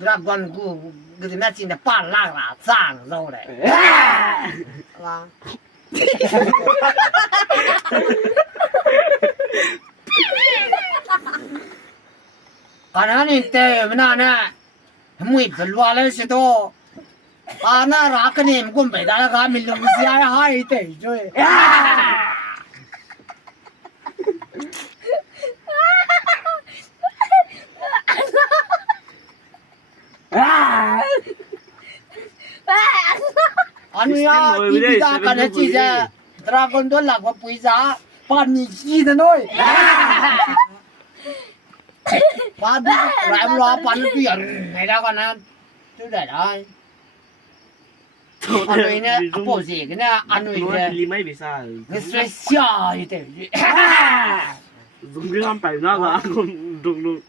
dragon กูก็จะน่าจินแต่ป้านล่างหลาสร้างเราเลยว่าอันนั้นเตะมันน่ะนะมุ้ยเป็นว่าเลยสิโตอันนั้นรักนี่มันก็ไม่ได้แล้วกันมีลูกเสียให้เตะช่วยอันนี้อีพีตากันนะจีเจดราก้อนตัวหลักว่าปุยซ่าปานนี่ขี้นะน้อยปานนี่แรงรอปานนี่อย่างไหนได้กันนะจุดไหนได้อันนี้เนี่ยโปรเจกต์เนี่ยอันนี้เนี่ย Lima bisa. ก็สวยเสียอยู่เตะ Zombie sampai naga aku dong.